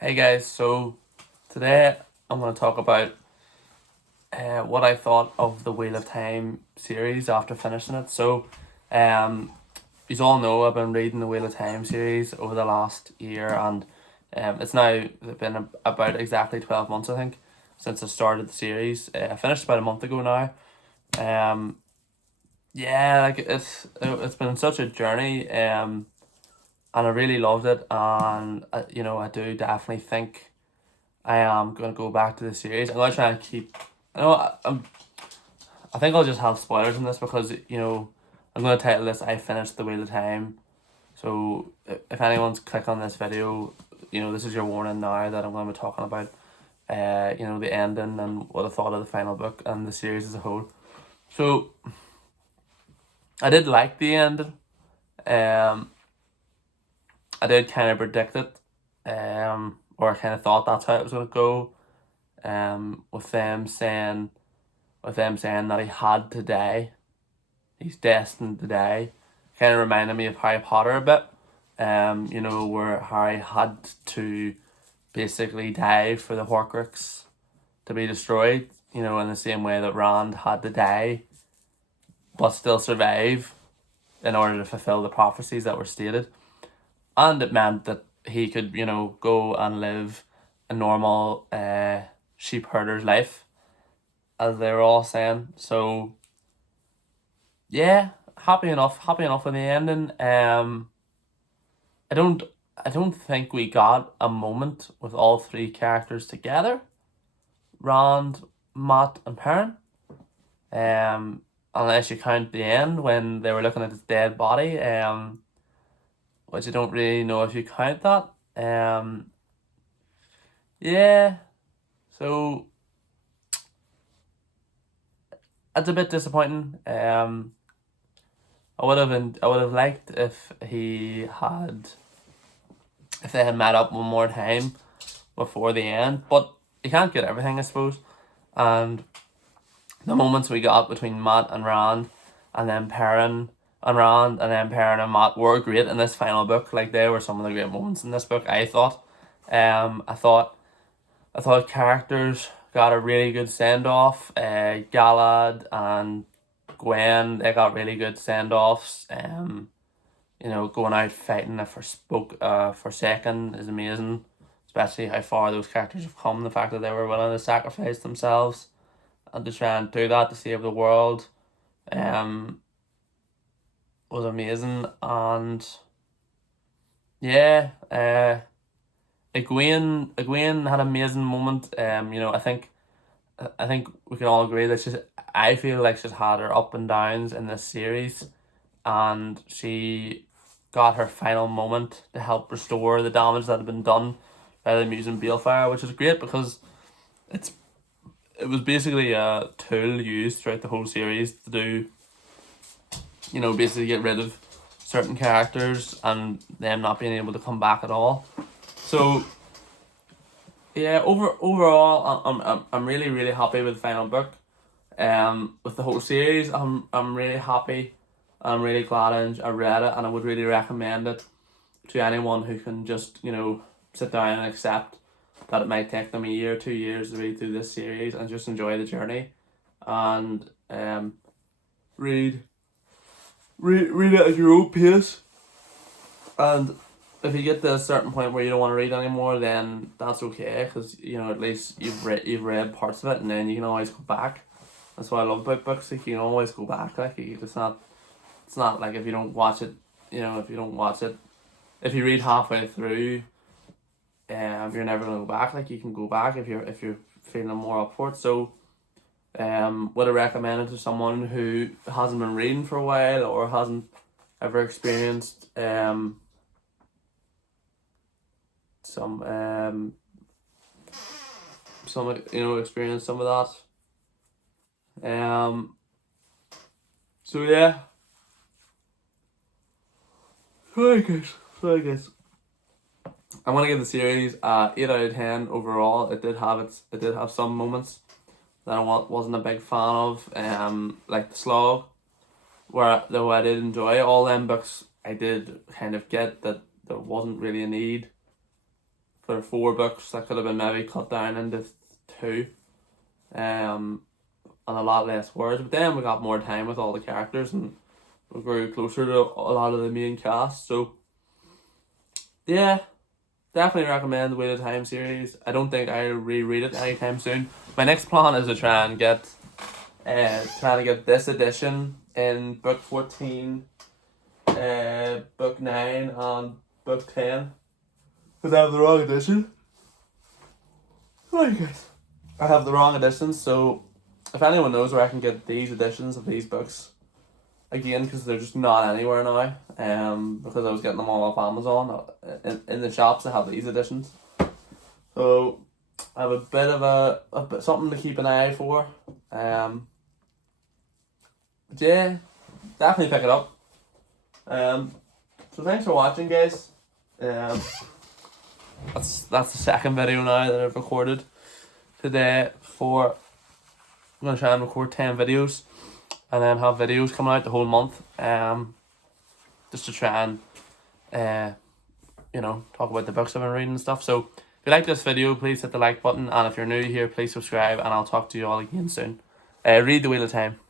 Hey guys, so today I'm going to talk about what I thought of the Wheel of Time series after finishing it. Um, you all know I've been reading the Wheel of Time series over the last year, and it's now been about exactly 12 months, I think, since I started the series. I finished about a month ago now. Um, yeah, like it's been such a journey. And I really loved it, and I do definitely think I am gonna go back to the series. I'm gonna try and keep. I know I think I'll just have spoilers in this because I'm gonna title this "I finished the Wheel of Time." So if anyone's click on this video, this is your warning now that I'm gonna be talking about the ending and what I thought of the final book and the series as a whole. So I did like the ending. Um, I did kind of predict it. Or I kind of thought that's how it was gonna go. With them saying that he had to die. He's destined to die. Kind of reminded me of Harry Potter a bit. Where Harry had to basically die for the Horcrux to be destroyed. In the same way that Rand had to die, but still survive in order to fulfill the prophecies that were stated. And it meant that he could, go and live a normal sheep herder's life, as they were all saying. So yeah, happy enough with the ending. I don't I don't think we got a moment with all three characters together. Rand, Matt and Perrin. Unless you count the end when they were looking at his dead body, which I don't really know if you count that. Yeah, so it's a bit disappointing. I would have liked if they had met up one more time before the end, but you can't get everything, I suppose. And the moments we got between Matt and Rand, and then Perrin and Rand, and then Perrin and Matt were great in this final book. Like, they were some of the great moments in this book, I thought. I thought characters got a really good send off. Galad and Gwen, they got really good send offs. Going out fighting for second is amazing, especially how far those characters have come. The fact that they were willing to sacrifice themselves and to try and do that to save the world, um, was amazing. And yeah, Egwene had an amazing moment. I think we can all agree that I feel like she's had her up and downs in this series, and she got her final moment to help restore the damage that had been done by the Musen Balefire, which is great because it's it was basically a tool used throughout the whole series to do, basically get rid of certain characters and them not being able to come back at all. So yeah, overall, I'm really really happy with the final book. With the whole series, I'm really happy. I'm really glad I read it, and I would really recommend it to anyone who can just sit down and accept that it might take them a year, 2 years to read through this series and just enjoy the journey, and read read it at your own pace. And if you get to a certain point where you don't want to read anymore, then that's okay, because at least you've read parts of it, and then you can always go back. That's what I love about books. Like, you can always go back. Like, it's not like if you don't watch it, if you read halfway through, you're never gonna go back. Like, you can go back if you're feeling more up for it. So, would I recommend it to someone who hasn't been reading for a while or hasn't ever experienced some experience some of that. So yeah. Sorry guys. I'm gonna give the series 8 out of 10 overall. It did have some moments that I wasn't a big fan of. Like the slog, where though I did enjoy all them books, I did kind of get that there wasn't really a need for 4 books that could have been maybe cut down into 2, and a lot less words. But then we got more time with all the characters, and we grew closer to a lot of the main cast. So yeah, definitely recommend the Wheel of Time series. I don't think I'll reread it anytime soon. My next plan is to try and get this edition in book 14, book 9 and book 10. Because I have the wrong edition. Right, guys. I have the wrong editions, so if anyone knows where I can get these editions of these books, again, because they're just not anywhere now, because I was getting them all off Amazon, in the shops I have these editions. So I have a bit of something to keep an eye for. But yeah, definitely pick it up. So thanks for watching, guys. That's the second video now that I've recorded today. I'm gonna try and record 10 videos, and then have videos coming out the whole month. Just to try and talk about the books I've been reading and stuff. So if you like this video, please hit the like button, and if you're new here, please subscribe, and I'll talk to you all again soon. Read The Wheel of Time.